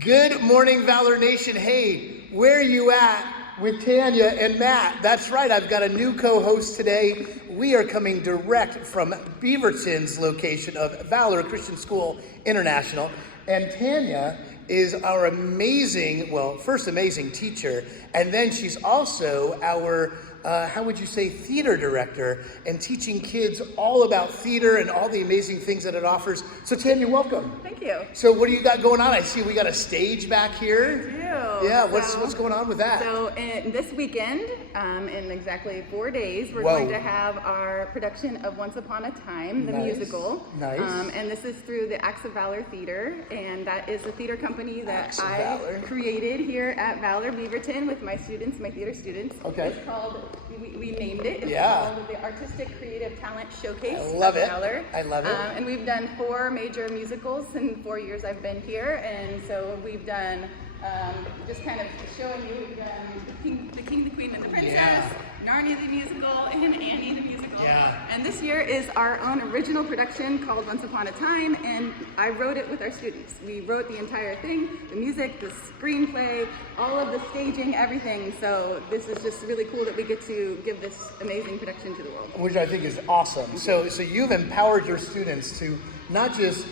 Good morning, Valor Nation. Hey, where are you at with Tanya and Matt? That's right, I've got a new co-host today. We are coming direct from Beaverton's location of Valor Christian School International. And Tanya is our amazing, first amazing teacher, and then she's also our theater director, and teaching kids all about theater and all the amazing things that it offers. So Tanya, welcome. Thank you. So what do you got going on? I see we got a stage back here. We do. Yeah, what's going on with that? So this weekend, in exactly 4 days, we're going to have our production of Once Upon a Time, the musical. Nice. And this is through the Acts of Valor Theater, and that is a theater company that I created here at Valor Beaverton with my students, my theater students. Okay. It's called, we named it, it's called the Artistic Creative Talent Showcase of Valor. I love it. And we've done 4 major musicals in 4 years I've been here, and so we've done, just kind of showing you, we've done The King, the Queen, and the Princess, Narnia the Musical, and Annie the Musical. Yeah. And this year is our own original production called Once Upon a Time, and I wrote it with our students. We wrote the entire thing, the music, the screenplay, all of the staging, everything. So this is just really cool that we get to give this amazing production to the world. Which I think is awesome. So you've empowered your students to not just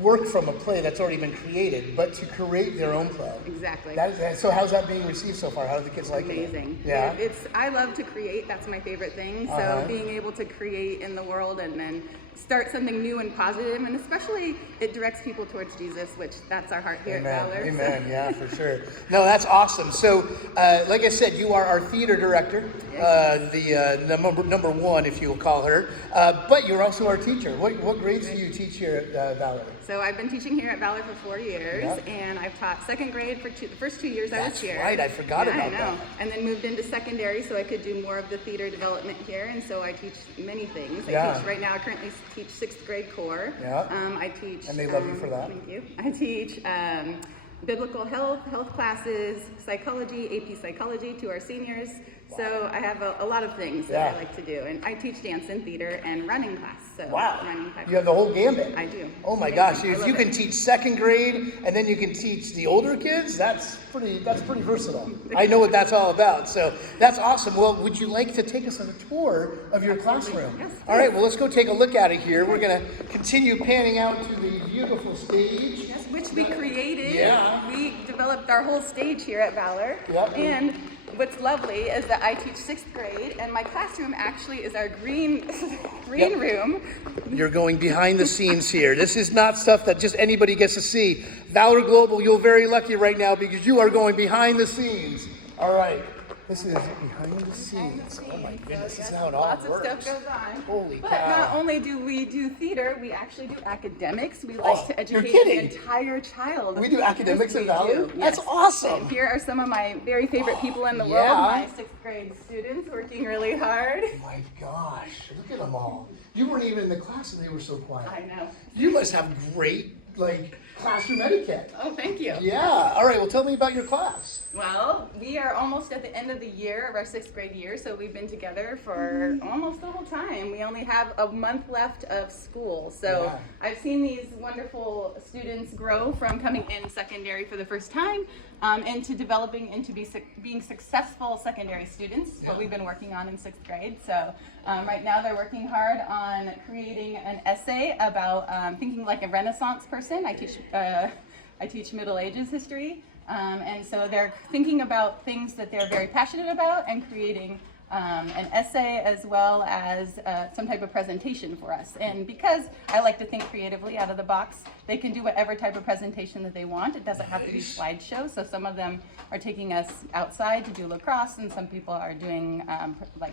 work from a play that's already been created, but to create their own play. Exactly. So how's that being received so far? How do the kids like it? Amazing. Yeah. I love to create. That's my favorite thing. So being able to create in the world and then start something new and positive, and especially it directs people towards Jesus, which that's our heart here at Valor. Amen. Yeah, for sure. No, that's awesome. So, like I said, you are our theater director, the number one, if you will call her. But you're also our teacher. What grades do you teach here at Valor? So I've been teaching here at Valor for 4 years, and I've taught second grade for the first 2 years I was here. That's right. I forgot about that. And then moved into secondary so I could do more of the theater development here, and so I teach many things. I currently teach 6th grade core. I teach. And they love you for that. Thank you. I teach biblical health classes, psychology, AP psychology to our seniors. So I have a lot of things that I like to do. And I teach dance and theater and running class. So running you have the whole gambit. I do. Oh my gosh. If you can teach second grade and then you can teach the older kids, that's pretty versatile. I know what that's all about. So that's awesome. Well, would you like to take us on a tour of your classroom? Yes. All right, well, let's go take a look at it here. We're going to continue panning out to the beautiful stage. Yes, which we created. Yeah. We developed our whole stage here at Valor. Yep. And what's lovely is that I teach 6th grade, and my classroom actually is our green room. You're going behind the scenes here. This is not stuff that just anybody gets to see. Valor Global, you're very lucky right now because you are going behind the scenes. All right. This is behind the scenes. Oh my goodness, this is how it all works. Lots of stuff goes on. Holy cow. But not only do we do theater, we actually do academics. We like to educate the entire child. We do academics at Valor? Yes. That's awesome. And here are some of my very favorite people in the world, my 6th grade students working really hard. Oh my gosh, look at them all. You weren't even in the class and they were so quiet. I know. You must have great, classroom etiquette. Oh, thank you. Yeah. All right, well, tell me about your class. Well, we are almost at the end of the year of our 6th grade year, so we've been together for almost the whole time. We only have a month left of school, so I've seen these wonderful students grow from coming in secondary for the first time into developing into being successful secondary students, what we've been working on in 6th grade. So right now they're working hard on creating an essay about thinking like a Renaissance person. I teach Middle Ages history. And so they're thinking about things that they're very passionate about and creating an essay as well as some type of presentation for us. And because I like to think creatively out of the box, they can do whatever type of presentation that they want. It doesn't have to be slideshow. So some of them are taking us outside to do lacrosse, and some people are doing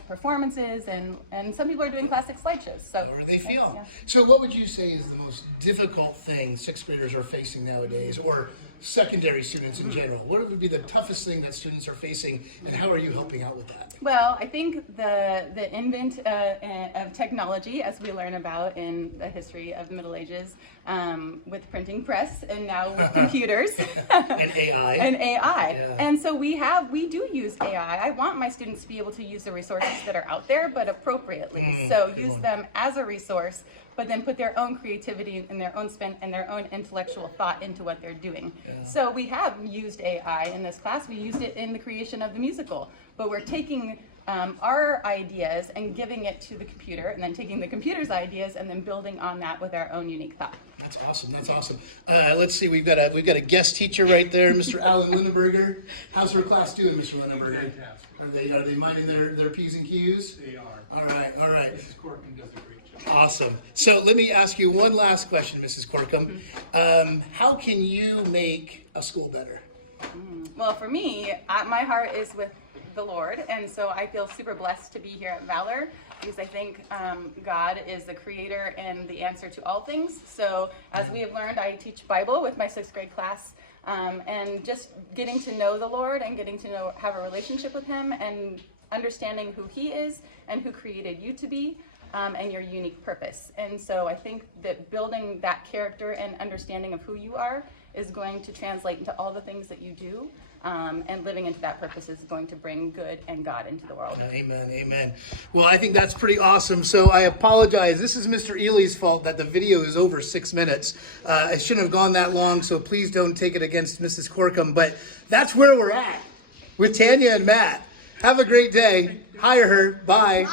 performances, and some people are doing classic slideshows. So however they feel. Yeah. So what would you say is the most difficult thing 6th graders are facing nowadays, or secondary students in general? What would be the toughest thing that students are facing, and how are you helping out with that? Well, I think the invent of technology, as we learn about in the history of the Middle Ages, with printing press and now with computers and AI. Yeah. And so we do use AI. I want my students to be able to use the resources that are out there, but appropriately. So use them as a resource but then put their own creativity and their own spin and their own intellectual thought into what they're doing. So we have used AI in this class. We used it in the creation of the musical, but we're taking our ideas and giving it to the computer, and then taking the computer's ideas and then building on that with our own unique thought. That's awesome. That's awesome. Let's see. We've got a guest teacher right there, Mr. Alan Lindenberger. How's her class doing, Mr. Lindenberger? Fantastic. Are they minding their P's and Q's? They are. All right. All right. Mrs. Corcoran does a great job. Awesome. So let me ask you one last question, Mrs. Corkum. How can you make a school better? Well, for me, my heart is with the Lord, and so I feel super blessed to be here at Valor, because I think God is the creator and the answer to all things. So as we have learned, I teach Bible with my 6th grade class, and just getting to know the Lord and getting to have a relationship with him and understanding who he is and who created you to be, and your unique purpose. And so I think that building that character and understanding of who you are is going to translate into all the things that you do. And living into that purpose is going to bring good and God into the world. Amen, amen. Well, I think that's pretty awesome. So I apologize. This is Mr. Ely's fault that the video is over 6 minutes. It shouldn't have gone that long, so please don't take it against Mrs. Corkum. But that's where we're at with Tanya and Matt. Have a great day. Hire her. Bye.